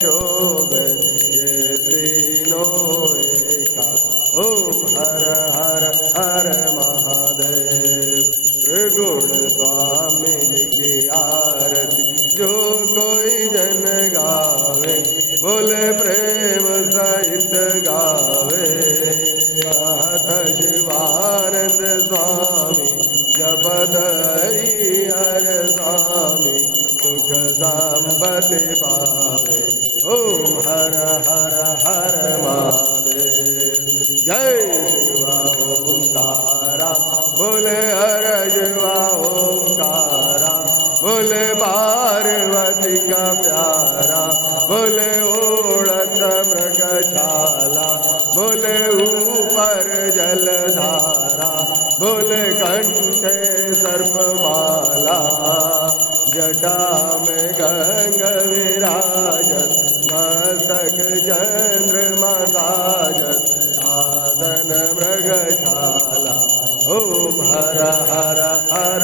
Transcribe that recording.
शोभे ये तीनों एका। ओम हर हर हर महादेव। त्रिगुण स्वामी जी की आरती जो कोई जन गावे, बोले प्रेम सहित गावे। कहत शिवानंद स्वामी जपत हरि हर स्वामी, सुख संपत्ति पावे। ओम हर हर हर महादेव। जय शिवा ओंकारा, बोले हर शिवा ओंकारा। बोले पार्वती का प्यारा, बोले ओढ़त मृगशाला। बोले ऊपर जलधारा, बोले कंठे सर्पमाला। जटा में गंग विराजत, मस्तक चंद्रमा साजत। आसन मृगशाला। ओम हर हर हर